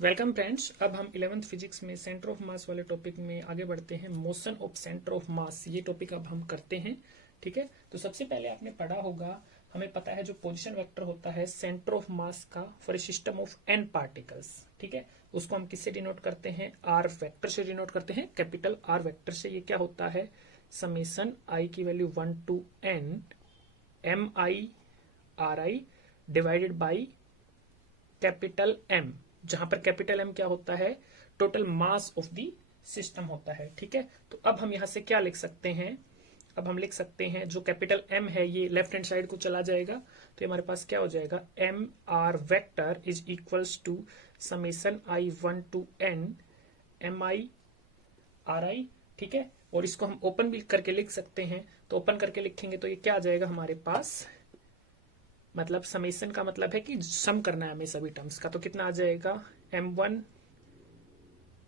Welcome friends. अब हम 11th physics में सेंटर ऑफ मास वाले टॉपिक में आगे बढ़ते हैं। मोशन ऑफ सेंटर ऑफ मास ये टॉपिक अब हम करते हैं। ठीक है, तो सबसे पहले आपने पढ़ा होगा, हमें पता है जो पोजीशन वेक्टर होता है सेंटर ऑफ मास का for a system of N particles. ठीक है, उसको हम किससे डिनोट करते हैं? आर वेक्टर से डिनोट करते हैं, कैपिटल आर वेक्टर से। ये क्या होता है? समेसन आई की value 1 to n M I R I divided by capital M, जहां पर कैपिटल एम क्या होता है? Total mass of the system होता है। ठीक है, तो अब हम यहां से क्या लिख सकते हैं? अब हम लिख सकते हैं जो कैपिटल एम है ये लेफ्ट हैंड साइड को चला जाएगा, तो हमारे पास क्या हो जाएगा? M R vector is equals to summation I 1 to n M I R I. ठीक है, और इसको हम ओपन भी करके लिख सकते हैं, तो ओपन करके लिखेंगे तो ये क्या आ जाएगा हमारे पास? मतलब समेशन का मतलब है कि सम करना है हमें सभी टर्म्स का, तो कितना आ जाएगा? m1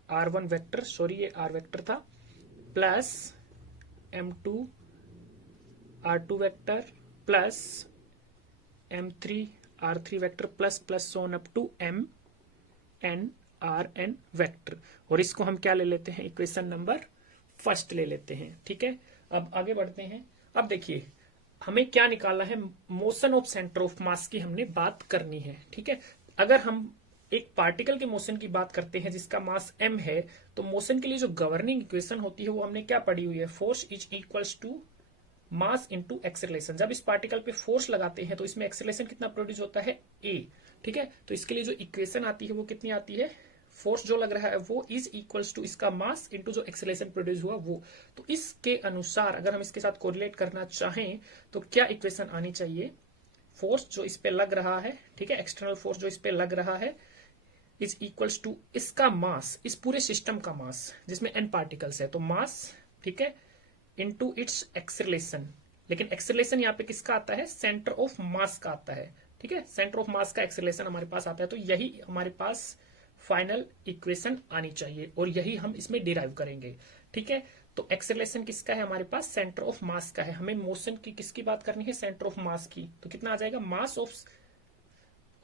r1 वेक्टर, सॉरी ये r वेक्टर था, plus m2 r2 vector plus m3 r3 vector plus plus so on up to m n r n vector. और इसको हम क्या ले लेते हैं? इक्वेशन नंबर फर्स्ट ले लेते हैं। ठीक है, अब आगे बढ़ते हैं। अब देखिए हमें क्या निकालना है? मोशन ऑफ सेंटर ऑफ मास की हमने बात करनी है। ठीक है, अगर हम एक पार्टिकल के मोशन की बात करते हैं जिसका मास m है, तो मोशन के लिए जो गवर्निंग इक्वेशन होती है वो हमने क्या पढ़ी हुई है? Force is equals to mass into acceleration. जब इस पार्टिकल पे फोर्स लगाते हैं तो इसमें एक्सेलरेशन कितना प्रोड्यूस होता है? a। ठीक है, तो इसके लिए जो इक्वेशन आती है वो कितनी आती है? फोर्स जो लग रहा है वो इज इक्वल्स टू इसका मास इनटू जो एक्सेलरेशन प्रोड्यूस हुआ वो। तो इसके अनुसार अगर हम इसके साथ कोरिलेट करना चाहें तो क्या इक्वेशन आनी चाहिए? फोर्स जो इस पे लग रहा है, ठीक है, एक्सटर्नल फोर्स जो इस पे लग रहा है इज इक्वल्स टू इसका मास, इस पूरे सिस्टम का मास जिसमें n पार्टिकल्स है, तो मास, ठीक है, इनटू इट्स एक्सेलरेशन। लेकिन एक्सेलरेशन यहाँ पे किसका आता है? सेंटर ऑफ मास का आता है। ठीक है, सेंटर ऑफ मास का एक्सेलरेशन हमारे पास आता है, तो यही हमारे पास फाइनल इक्वेशन आनी चाहिए और यही हम इसमें डिराइव करेंगे। ठीक है, तो एक्सेलरेशन किसका है? हमारे पास सेंटर ऑफ मास का है। हमें मोशन की किसकी बात करनी है? सेंटर ऑफ मास की। तो कितना आ जाएगा? मास ऑफ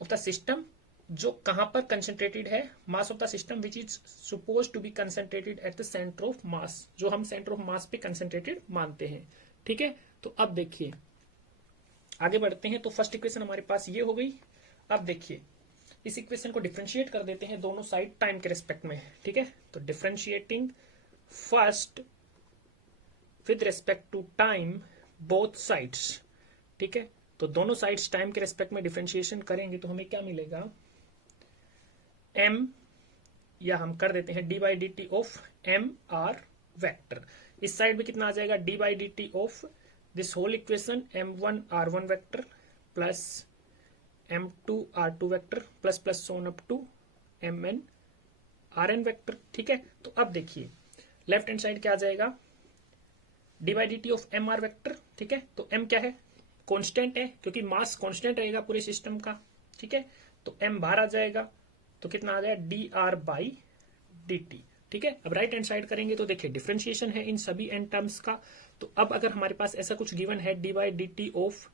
द सिस्टम जो कहां पर कंसेंट्रेटेड है? Mass of the system which is suppose to be concentrated at the centre of mass, जो हम सेंटर ऑफ मास पे कंसेंट्रेटेड मानते हैं। ठीक है, तो अब देखिए आगे बढ़ते हैं। तो फर्स्ट इक्वेशन हमारे पास ये हो गई। अब देखिए इस इक्वेशन को डिफरेंशिएट कर देते हैं दोनों साइड टाइम के रेस्पेक्ट में। ठीक है, तो differentiating first with respect to time both sides. ठीक है, तो दोनों साइड्स टाइम के रेस्पेक्ट में डिफरेंशिएशन करेंगे तो हमें क्या मिलेगा? m, या हम कर देते हैं D by D T of M R vector. इस साइड में कितना आ जाएगा? D by D T of this whole equation m1 r1 vector plus m2 r2 vector plus plus so on up to mn rn vector. ठीक है, तो अब देखिए लेफ्ट हैंड साइड क्या आ जाएगा? D by D T of M R vector. ठीक है, तो m क्या है? कांस्टेंट है, क्योंकि मास कांस्टेंट रहेगा पूरे सिस्टम का। ठीक है, तो m बाहर आ जाएगा, तो कितना आ जाएगा? D R by D T. ठीक है, अब राइट हैंड साइड करेंगे तो देखिए डिफरेंशिएशन है इन सभी एन टर्म्स का। तो अब अगर हमारे पास ऐसा कुछ गिवन है D by D T of,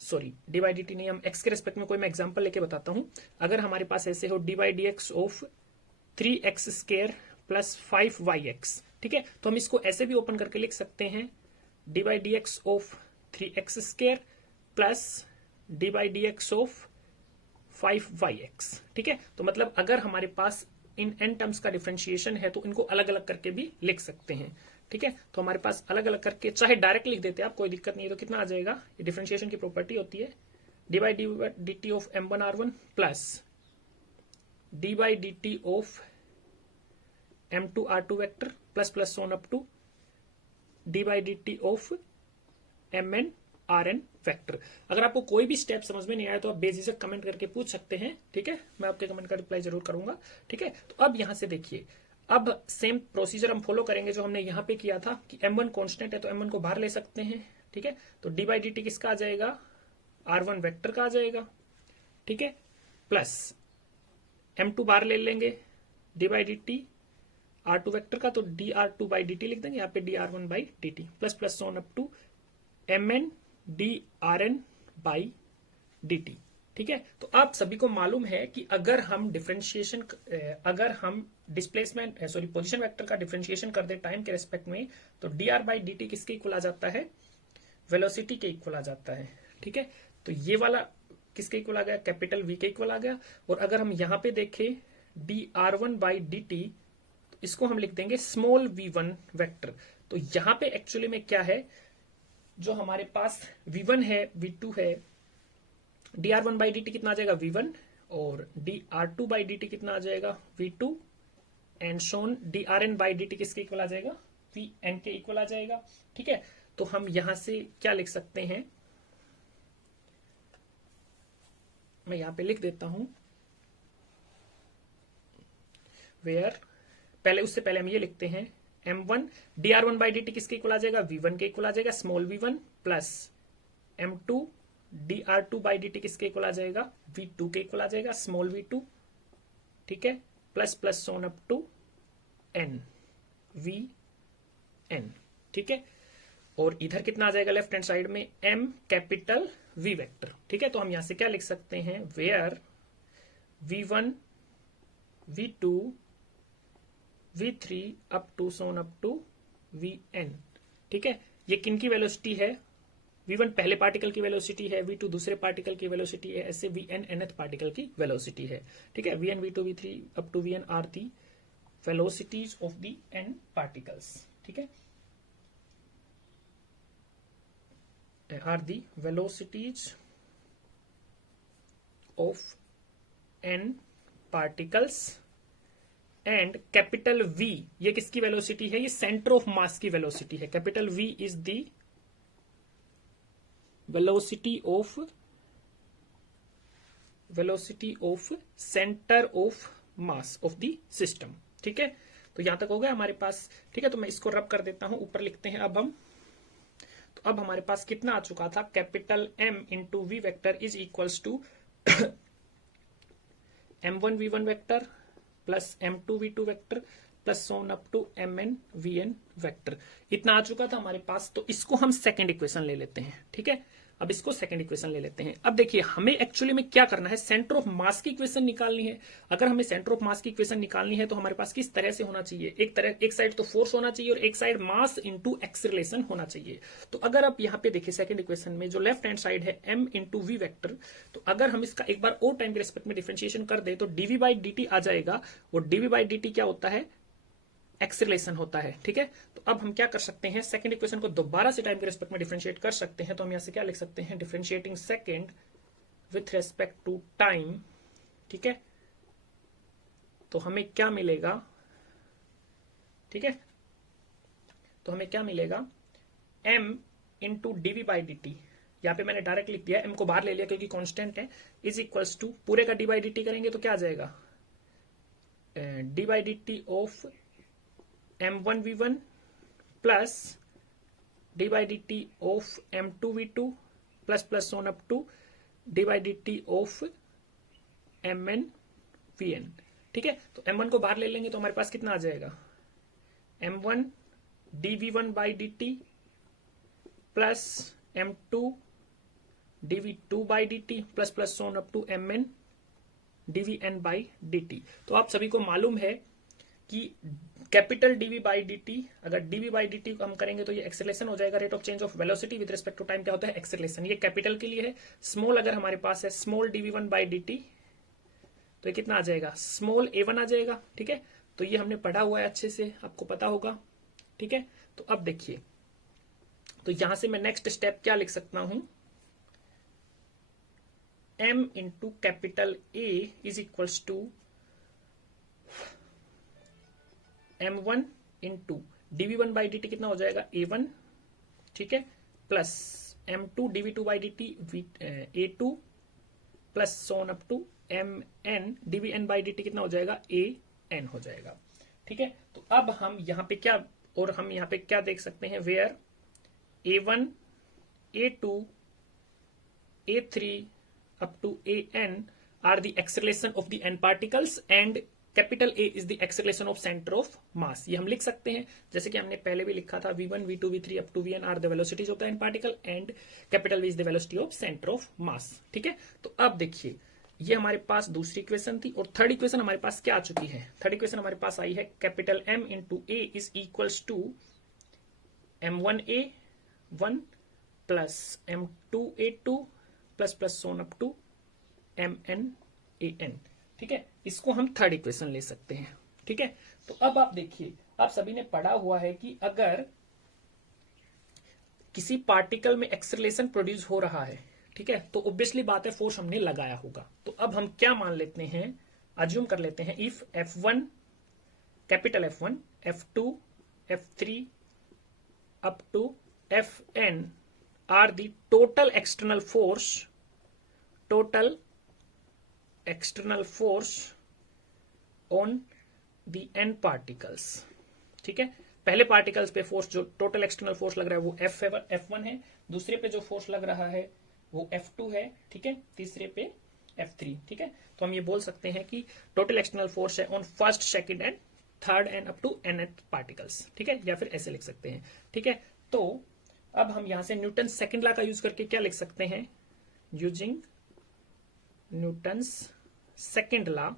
sorry D by D T नहीं, हम एक्स के रेस्पेक्ट में कोई मैं एग्जांपल लेके बताता हूं। अगर हमारे पास ऐसे हो D by D x of 3x square plus 5y(x), ठीक है, तो हम इसको ऐसे भी ओपन करके लिख सकते हैं D by D x of 3x square plus D by D x of 5y(x). ठीक है, तो मतलब अगर हमारे पास इन n टर्म्स का डिफरेंशिएशन है तो इनको अलग अलग करके भी लिख सकते हैं। ठीक है, तो हमारे पास अलग अलग करके चाहे डायरेक्ट लिख देते हैं आप, कोई दिक्कत नहीं है। तो कितना आ जाएगा? ये डिफरेंशिएशन की प्रॉपर्टी होती है D by D T of m1 r1 plus D by D T of m2 r2 vector plus plus so on up to D by D T of mn rn vector. अगर आपको कोई भी step समझ में नहीं आया तो आप बेझिझक कमेंट करके पूछ सकते हैं। ठीक है, मैं आपके कमेंट का रिप्लाई जरूर करूंगा। ठीक है, तो अब यहां से देखिए, अब सेम प्रोसीजर हम फॉलो करेंगे जो हमने यहां पे किया था कि m1 कांस्टेंट है तो m1 को बाहर ले सकते हैं। ठीक है, तो डी बाई डी टी किसका आ जाएगा? r1 वेक्टर का आ जाएगा। ठीक है, प्लस m2 बाहर ले लेंगे D by D T r2 vector का, तो D R two by D T लिख देंगे यहाँ पे, D R one by D T plus plus so on up to mn D R N by D T. ठीक है। तो आप सभी को मालूम है कि अगर हम डिफरेंशिएशन, अगर हम डिस्प्लेसमेंट सॉरी पोजीशन वेक्टर का डिफरेंशिएशन कर दे टाइम के रेस्पेक्ट में, तो dr बाई dt किसके इक्वल आ जाता है, वेलोसिटी के इक्वल आ जाता है। ठीक है, तो ये वाला किसके इक्वल आ गया, कैपिटल V के इक्वल आ गया। और अगर हम यहां पे देखें dr1 बाई dt, तो इसको हम लिख देंगे स्मॉल v1 वेक्टर। तो यहां पे एक्चुअली में क्या है, जो हमारे पास v1 है, v2 है, dr1 बाई dt कितना आ जाएगा v1, और dr2 बाई dt कितना आ जाएगा v2, and shown drn by dt किसके इक्वल आ जाएगा, vn के इक्वल आ जाएगा। ठीक है, तो हम यहां से क्या लिख सकते हैं, मैं यहां पे लिख देता हूं, वेयर, पहले उससे पहले हम ये लिखते हैं m1 dr1 बाई dt किसके इक्वल आ जाएगा, v1 के इक्वल आ जाएगा, small v1, plus m2 dr2 by dt किसके इक्वल आ जाएगा, v2 के इक्वल आ जाएगा, स्मॉल v2। ठीक है, plus plus so on up to n vn। ठीक है, और इधर कितना आ जाएगा लेफ्ट हैंड साइड में, m कैपिटल V वेक्टर। ठीक है, तो हम यहां से क्या लिख सकते हैं, where v1 v2 v3 up to so on up to vn। ठीक है, ये किन की वेलोसिटी है, v1 पहले पार्टिकल की वेलोसिटी है, v2 दूसरे पार्टिकल की वेलोसिटी है, ऐसे vn nth पार्टिकल की वेलोसिटी है। ठीक है, vn v2 v3 up to vn are the velocities of the n particles. ठीक है, are the velocities of n particles, and capital V ये किसकी वेलोसिटी है, ये सेंटर ऑफ मास की वेलोसिटी है। Capital V is the velocity of centre of mass of the system. ठीक है, तो यहां तक हो गया हमारे पास। ठीक है, तो मैं इसको रब कर देता हूं, ऊपर लिखते हैं अब हम। तो अब हमारे पास कितना आ चुका था, capital M into V vector is equals to m1 v1 vector plus m2 v2 vector plus so on up to mn vn vector. इतना आ चुका था हमारे पास। तो इसको हम सेकंड इक्वेशन ले लेते हैं। ठीक है, अब इसको सेकंड इक्वेशन ले लेते हैं। अब देखिए हमें एक्चुअली में क्या करना है, सेंटर ऑफ मास की इक्वेशन निकालनी है। अगर हमें सेंटर ऑफ मास की इक्वेशन निकालनी है तो हमारे पास किस तरह से होना चाहिए, एक साइड तो फोर्स होना चाहिए और एक साइड मास इंटू एक्सेलरेशन होना चाहिए। तो अगर आप यहाँ पे देखिए सेकंड इक्वेशन में जो लेफ्ट हैंड साइड है m इंटू वी वैक्टर, तो अगर हम इसका एक बार और टाइम के रिस्पेक्ट में डिफरेंशिएशन कर दे तो dv बाई dt आ जाएगा, और dv बाई dt क्या होता है, एक्सेलरेशन होता है। ठीक है, तो अब हम क्या कर सकते हैं, सेकंड इक्वेशन को दोबारा से टाइम के रिस्पेक्ट में डिफरेंशिएट कर सकते हैं। तो हम यहां से क्या लिख सकते हैं, differentiating second with respect to time. ठीक है, तो हमें क्या मिलेगा, ठीक है, तो हमें क्या मिलेगा, m into DV by D T, यहाँ पे मैंने डायरेक्ट लिख दिया, m को बाहर ले लिया क्योंकि कांस्टेंट है, इज इक्वल्स टू पूरे का डी बाई डी टी करेंगे तो क्या आ जाएगा, D by D T of m1 v1 plus D by D T of m2 v2 plus plus on up to D by D T of mn vn। ठीक है, तो m1 को बाहर ले लेंगे तो हमारे पास कितना आ जाएगा, m1 dv1 by D T plus m2 dv2 by D T plus plus on up to mn dvn by D T. तो आप सभी को मालूम है कि capital dv by D T, अगर dv बाई डी टी हम करेंगे तो ये एक्सेलरेशन हो जाएगा, rate of change of velocity with respect to time क्या होता है, एक्सेलरेशन। ये कैपिटल के लिए है। स्मॉल अगर हमारे पास है small dv1 by D T, तो ये कितना आ जाएगा, स्मॉल a1 आ जाएगा। ठीक है, तो ये हमने पढ़ा हुआ है अच्छे से, आपको पता होगा। ठीक है, तो अब देखिए, तो यहां से मैं नेक्स्ट स्टेप क्या लिख सकता हूं, m into capital A is equals to m1 into dv1 by D T कितना हो जाएगा, a1। ठीक है, plus m2 dv2 by D T a2 plus so on up to mn dvn by D T कितना हो जाएगा, an हो जाएगा। ठीक है, तो अब हम यहाँ पे क्या, और हम यहाँ पे क्या देख सकते हैं, where a1 a2 a3 up to an are the acceleration of the n particles and capital A is the acceleration of centre of मास। ये हम लिख सकते हैं जैसे कि हमने पहले भी लिखा था, v1 v2 v3 up to vn are the velocities of the N particle and capital V is the velocity of centre of mass. ठीक है, तो अब देखिए ये हमारे पास दूसरी इक्वेशन थी और थर्ड इक्वेशन हमारे पास क्या आ चुकी है। थर्ड इक्वेशन हमारे पास आई है capital M into A is equals to m1a1 plus m2a2 plus plus so on up to mnan। ठीक है, इसको हम थर्ड इक्वेशन ले सकते हैं। ठीक है, तो अब आप देखिए, आप सभी ने पढ़ा हुआ है कि अगर किसी पार्टिकल में एक्सेलरेशन प्रोड्यूस हो रहा है, ठीक है, तो ऑब्वियसली बात है फोर्स हमने लगाया होगा। तो अब हम क्या मान लेते हैं, अज्यूम कर लेते हैं, if F1 capital F1 F2 F3 up to Fn are the total external force on the n particles. ठीक है, पहले पार्टिकल्स पे फोर्स जो टोटल एक्सटर्नल फोर्स लग रहा है वो F1 है, दूसरे पे जो फोर्स लग रहा है वो F2 है। ठीक है, तीसरे पे F3। ठीक है, तो हम ये बोल सकते हैं कि टोटल एक्सटर्नल फोर्स है on first second and third and up to nth particles. ठीक है, या फिर ऐसे लिख सकते हैं। ठीक है, तो अब हम यहां से न्यूटन सेकंड लॉ का यूज करके क्या लिख सकते हैं, यूजिंग न्यूटन्स सेकंड लॉ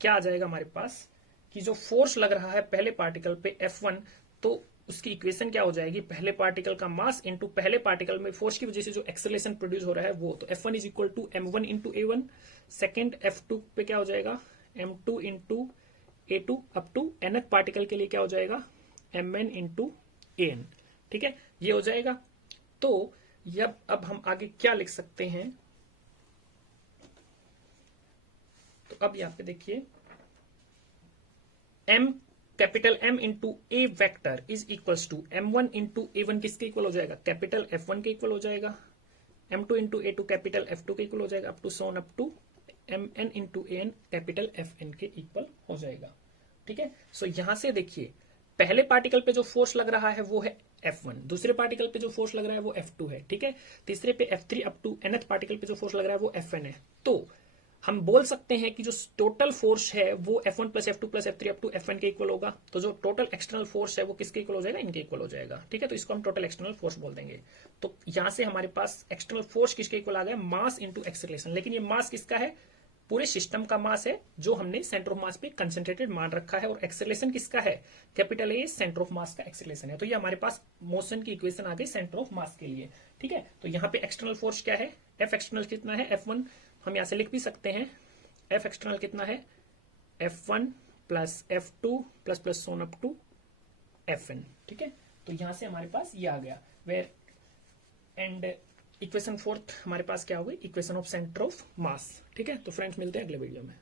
क्या आ जाएगा हमारे पास कि जो फोर्स लग रहा है पहले पार्टिकल पे F1, तो उसकी इक्वेशन क्या हो जाएगी, पहले पार्टिकल का मास इंटू पहले पार्टिकल में फोर्स की वजह से जो एक्सेलरेशन प्रोड्यूस हो रहा है वो, तो F1 is equal to m1 into a1, second F2 पे क्या हो जाएगा m2 into a2 up to nth particle के लिए क्या हो जाएगा mn इंटू an। ठीक है, ये हो जाएगा। तो अब हम आगे क्या लिख सकते हैं, तो अब यहां पे देखिए capital M into A vector is equals to m1 into a1 किसके इक्वल हो जाएगा, कैपिटल F1 के इक्वल हो जाएगा, m2 into a2 capital F2 के इक्वल हो जाएगा, up to so on up to mn into an capital Fn के इक्वल हो जाएगा। ठीक है, सो यहां से देखिए पहले पार्टिकल पे जो फोर्स लग रहा है वो है F1, दूसरे पार्टिकल पे जो फोर्स लग रहा है वो F2 है। ठीक है, तीसरे पे F3 up to nth particle पे जो फोर्स लग रहा है वो Fn है। तो हम बोल सकते हैं कि जो टोटल फोर्स है वो F1 plus F2 plus F3 up to Fn के इक्वल होगा। तो जो टोटल एक्सटर्नल फोर्स है वो किसके इक्वल हो जाएगा, इनके इक्वल हो जाएगा। ठीक है, तो इसको हम टोटल एक्सटर्नल फोर्स बोल देंगे। तो यहां से हमारे पास एक्सटर्नल फोर्स किसके इक्वल आ गया, मास इंटू एक्सेलरेशन। लेकिन ये मास किसका है, पूरे सिस्टम का मास है जो हमने सेंटर ऑफ मास पे कंसेंट्रेटेड मान रखा है, और एक्सेलरेशन किसका है, capital A centre of mass का एक्सेलरेशन है। तो ये हमारे पास मोशन की इक्वेशन आ गई सेंटर ऑफ मास के लिए। ठीक है, तो यहाँ पे एक्सटर्नल फोर्स क्या है, F एक्सटर्नल कितना है F1, हम यहाँ से लिख भी सकते हैं F एक्सटर्नल कितना है F1 plus F2 plus plus so on up to Fn। ठीक है, तो यहां से हमारे पास ये आ गया वेयर एंड इक्वेशन फोर्थ हमारे पास क्या हो गई, equation of centre of mass. ठीक है, तो फ्रेंड्स मिलते हैं अगले वीडियो में।